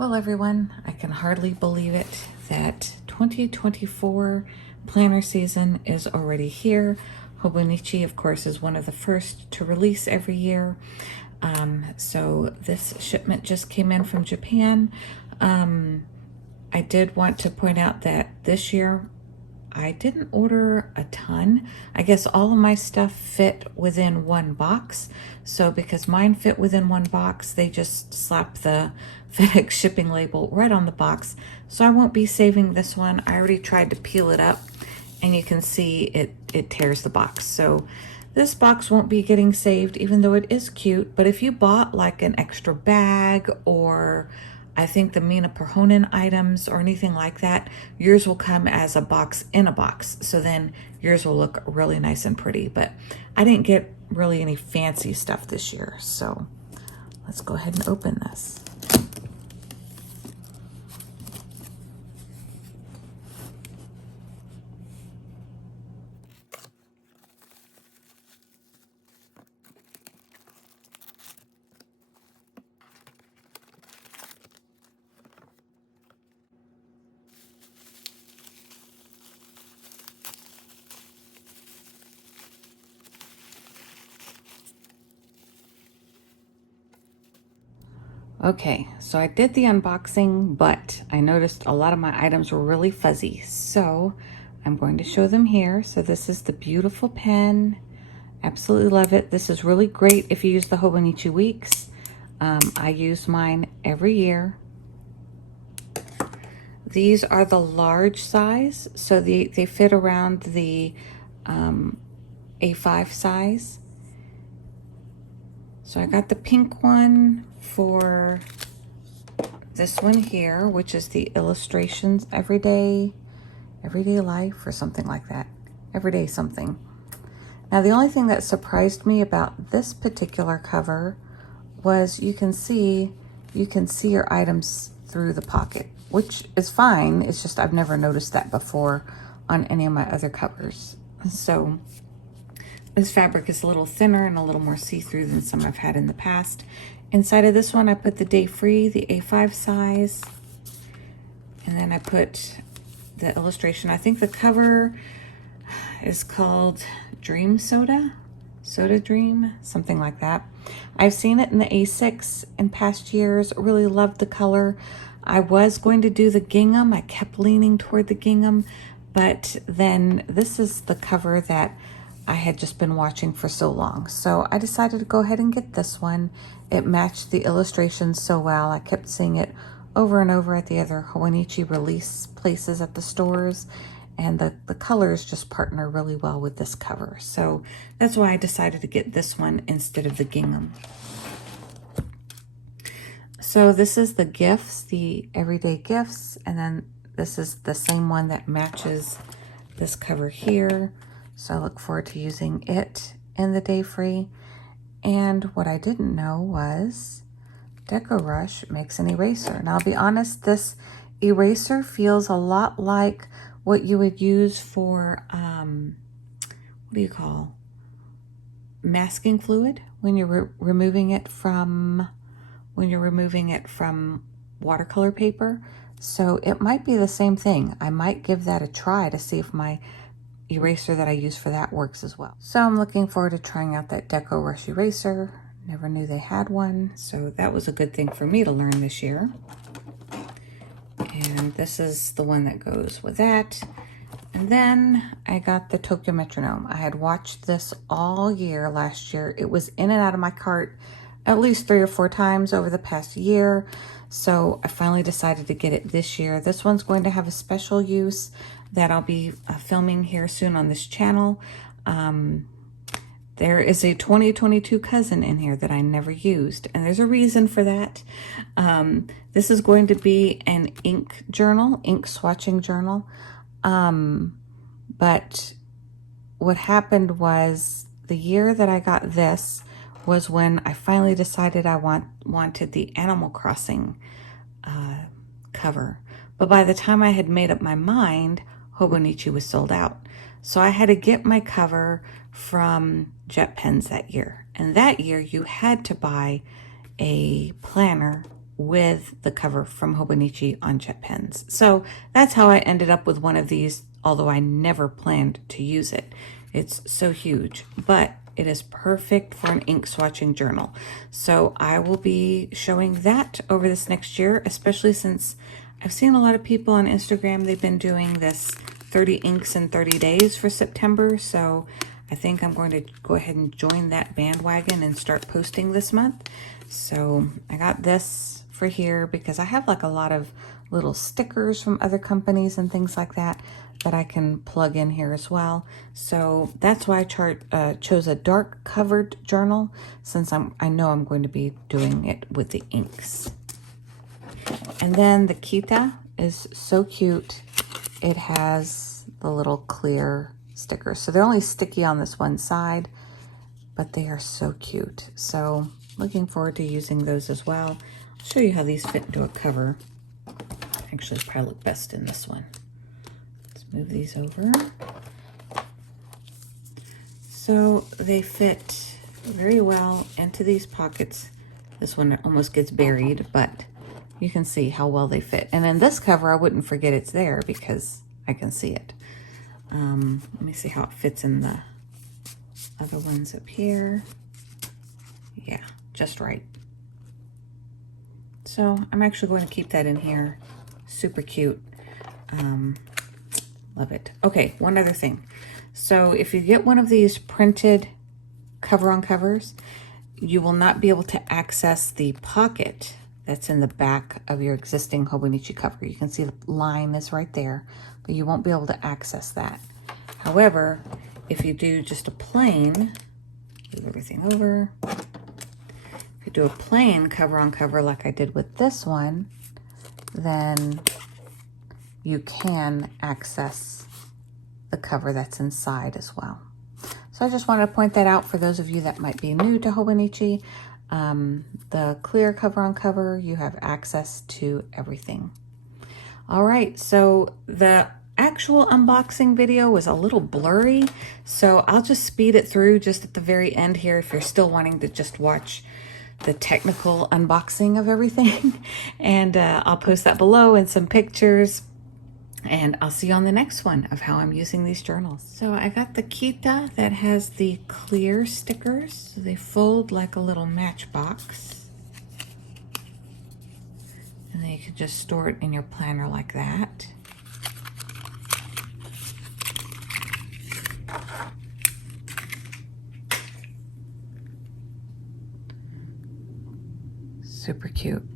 Well, everyone, I can hardly believe it that 2024 planner season is already here. Hobonichi, of course, is one of the first to release every year. So this shipment just came in from Japan. I did want to point out that this year I didn't order a ton. I guess all of my stuff fit within one box. So because mine fit within one box, they just slapped the FedEx shipping label right on the box. So I won't be saving this one. I already tried to peel it up and you can see it tears the box. So this box won't be getting saved, even though it is cute. But if you bought like an extra bag, or I think the Mina Perhonen items or anything like that, yours will come as a box in a box. So then yours will look really nice and pretty. But I didn't get really any fancy stuff this year. So let's go ahead and open this. Okay, so I did the unboxing, but I noticed a lot of my items were really fuzzy. So I'm going to show them here. So this is the beautiful pen. Absolutely love it. This is really great if you use the Hobonichi Weeks. I use mine every year. These are the large size, so they fit around the A5 size. So I got the pink one for this one here, which is the illustrations everyday life or something like that. Everyday something. Now the only thing that surprised me about this particular cover was you can see your items through the pocket, which is fine. It's just I've never noticed that before on any of my other covers. So this fabric is a little thinner and a little more see-through than some I've had in the past. Inside of this one, I put the Day Free, the A5 size, and then I put the illustration. I think the cover is called Dream Soda Dream, something like that. I've seen it in the A6 in past years. Really loved the color. I was going to do the gingham. I kept leaning toward the gingham, but then this is the cover that I had just been watching for so long. So I decided to go ahead and get this one. It matched the illustrations so well. I kept seeing it over and over at the other Hobonichi release places at the stores, and the colors just partner really well with this cover. So that's why I decided to get this one instead of the gingham. So this is the gifts, the everyday gifts, and then this is the same one that matches this cover here. So I look forward to using it in the Day Free. And what I didn't know was Deco Rush makes an eraser. Now, I'll be honest, this eraser feels a lot like what you would use for, what do you call, masking fluid when you're removing it from watercolor paper. So it might be the same thing. I might give that a try to see if my eraser that I use for that works as well. So I'm looking forward to trying out that Deco Rush eraser. Never knew they had one, so that was a good thing for me to learn this year. And this is the one that goes with that. And then I got the Tokyo Metronome. I had watched this all year last year. It was in and out of my cart at least 3 or 4 times over the past year. So I finally decided to get it this year. This one's going to have a special use that I'll be filming here soon on this channel. There is a 2022 cousin in here that I never used, and there's a reason for that. This is going to be an ink journal, ink swatching journal. But what happened was the year that I got this was when I finally decided I wanted the Animal Crossing cover. But by the time I had made up my mind, Hobonichi was sold out. So I had to get my cover from Jet Pens that year. And that year you had to buy a planner with the cover from Hobonichi on jet pens. So that's how I ended up with one of these, although I never planned to use it. It's so huge, but it is perfect for an ink swatching journal. So I will be showing that over this next year, especially since I've seen a lot of people on Instagram, they've been doing this 30 inks in 30 days for September. So I think I'm going to go ahead and join that bandwagon and start posting this month. So I got this for here because I have like a lot of little stickers from other companies and things like that that I can plug in here as well. So that's why I chose a dark covered journal, since I know I'm going to be doing it with the inks. And then the Kita is so cute. It has the little clear stickers. So they're only sticky on this one side, but they are so cute. So looking forward to using those as well. I'll show you how these fit into a cover. Actually, probably look best in this one. Let's move these over. So they fit very well into these pockets. This one almost gets buried, but you can see how well they fit. And in this cover, I wouldn't forget it's there because I can see it. Let me see how it fits in the other ones up here. Yeah, just right. So I'm actually going to keep that in here. Super cute. Love it. Okay, one other thing. So if you get one of these printed cover-on covers, you will not be able to access the pocket that's in the back of your existing Hobonichi cover. You can see the line is right there, but you won't be able to access that. However, if you do just a plain, move everything over. If you do a plain cover-on cover like I did with this one, then you can access the cover that's inside as well. So I just wanted to point that out for those of you that might be new to Hobonichi. The clear cover-on cover, you have access to everything. All right, so the actual unboxing video was a little blurry, so I'll just speed it through just at the very end here if you're still wanting to just watch the technical unboxing of everything. And I'll post that below and some pictures. And I'll see you on the next one of how I'm using these journals. So I got the Kita that has the clear stickers. So they fold like a little matchbox. And then you can just store it in your planner like that. Super cute.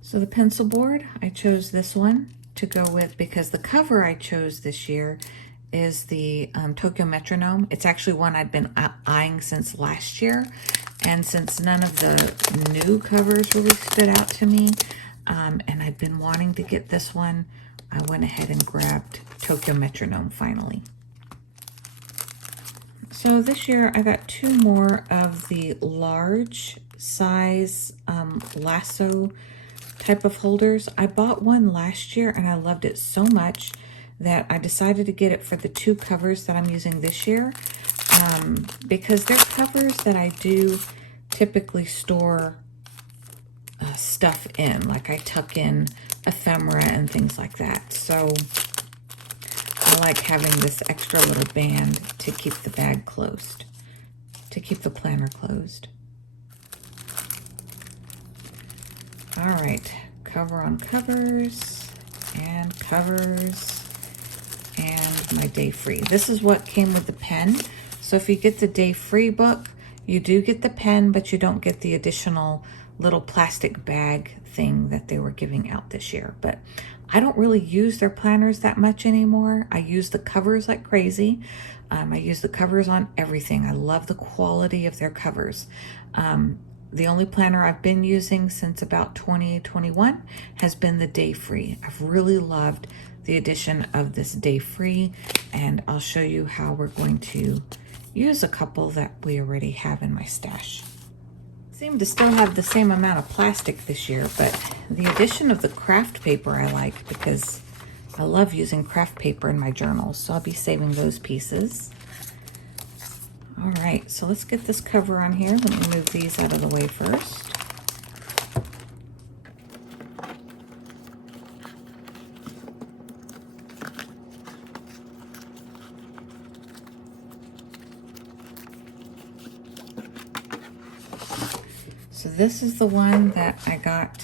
So the pencil board, I chose this one to go with because the cover I chose this year is the Tokyo Metronome. It's actually one I'd been eyeing since last year, and since none of the new covers really stood out to me, and I'd been wanting to get this one, I went ahead and grabbed Tokyo Metronome finally. So this year I got two more of the large size lasso type of holders. I bought one last year and I loved it so much that I decided to get it for the two covers that I'm using this year, because they're covers that I do typically store stuff in, like I tuck in ephemera and things like that. So I like having this extra little band to keep the bag closed, to keep the planner closed. All right, cover on covers and my day free. This is what came with the pen. So if you get the day free book, you do get the pen, but you don't get the additional little plastic bag thing that they were giving out this year. But I don't really use their planners that much anymore. I use the covers like crazy. I use the covers on everything. I love the quality of their covers. The only planner I've been using since about 2021 has been the Day Free. I've really loved the addition of this Day Free, and I'll show you how we're going to use a couple that we already have in my stash. Seem to still have the same amount of plastic this year, but the addition of the craft paper I like because I love using craft paper in my journals, so I'll be saving those pieces. All right, so let's get this cover on here. Let me move these out of the way first. this is the one that I got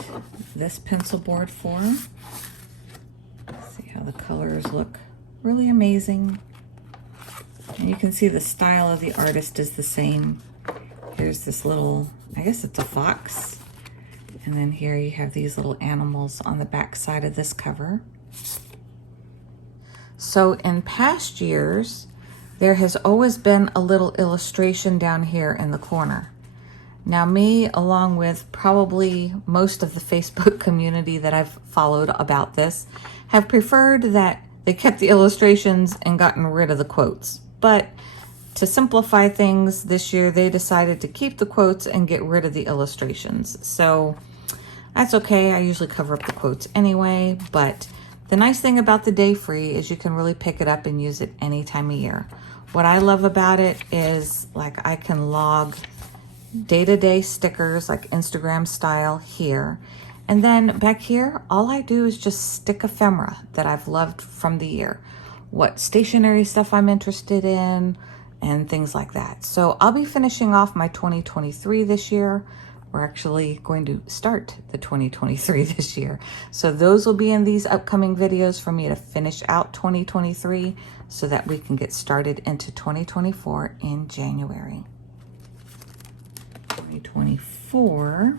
this pencil board for. Let's see how the colors look. Really amazing. And you can see the style of the artist is the same. Here's this little, I guess it's a fox. And then here you have these little animals on the back side of this cover. So in past years, there has always been a little illustration down here in the corner. Now me, along with probably most of the Facebook community that I've followed about this, have preferred that they kept the illustrations and gotten rid of the quotes. But to simplify things this year, they decided to keep the quotes and get rid of the illustrations. So that's okay. I usually cover up the quotes anyway, but the nice thing about the day free is you can really pick it up and use it any time of year. What I love about it is like I can log day-to-day stickers like Instagram style here. And then back here, all I do is just stick ephemera that I've loved from the year. What stationery stuff I'm interested in and things like that. So I'll be finishing off my 2023 this year. We're actually going to start the 2023 this year. So those will be in these upcoming videos for me to finish out 2023 so that we can get started into 2024 in January. 2024.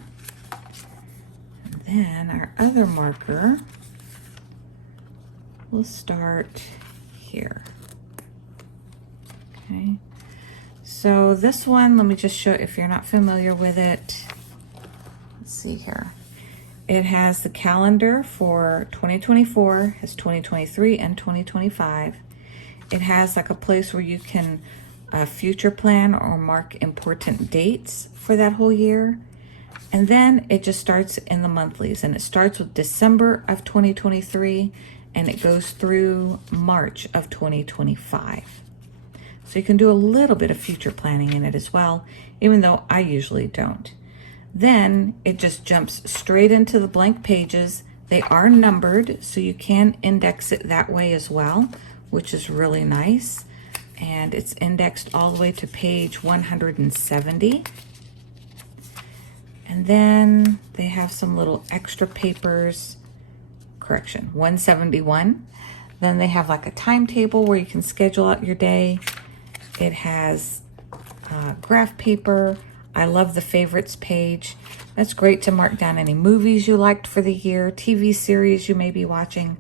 And then our other marker will start here. Okay. So this one, let me just show, if you're not familiar with it, let's see here. It has the calendar for 2024, has 2023 and 2025. It has like a place where you can future plan or mark important dates for that whole year. And then it just starts in the monthlies, and it starts with December of 2023 and it goes through March of 2025. So you can do a little bit of future planning in it as well, even though I usually don't. Then it just jumps straight into the blank pages. They are numbered, so you can index it that way as well, which is really nice. And it's indexed all the way to page 170. And then they have some little extra papers, correction, 171. Then they have like a timetable where you can schedule out your day. It has graph paper. I love the favorites page. That's great to mark down any movies you liked for the year, TV series you may be watching.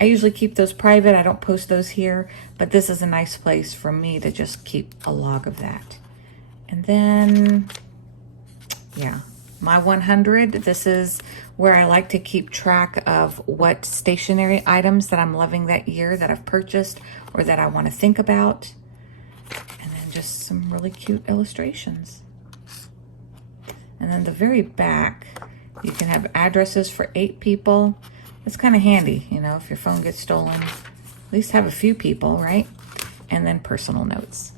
I usually keep those private. I don't post those here, but this is a nice place for me to just keep a log of that. And then, yeah, my 100, this is where I like to keep track of what stationery items that I'm loving that year that I've purchased or that I want to think about. And then just some really cute illustrations. And then the very back, you can have addresses for 8 people. It's kind of handy, you know, if your phone gets stolen, at least have a few people, right? And then personal notes.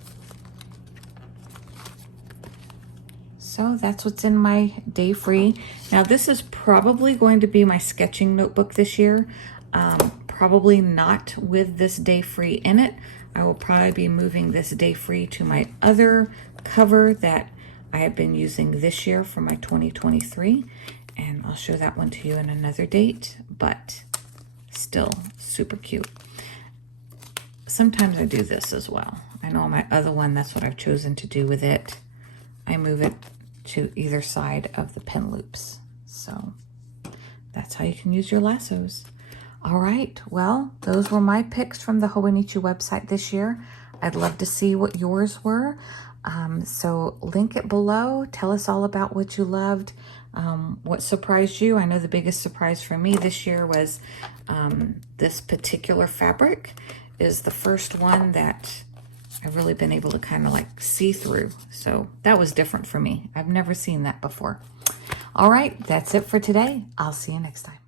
So that's what's in my day free. Now this is probably going to be my sketching notebook this year. Probably not with this day free in it. I will probably be moving this day free to my other cover that I have been using this year for my 2023. And I'll show that one to you in another date, but still super cute. Sometimes I do this as well. I know my other one, that's what I've chosen to do with it. I move it to either side of the pin loops. So that's how you can use your lassos. All right, well, those were my picks from the Hobonichi website this year. I'd love to see what yours were. So link it below. Tell us all about what you loved. What surprised you? I know the biggest surprise for me this year was this particular fabric is the first one that I've really been able to kind of like see through. So that was different for me. I've never seen that before. All right, that's it for today. I'll see you next time.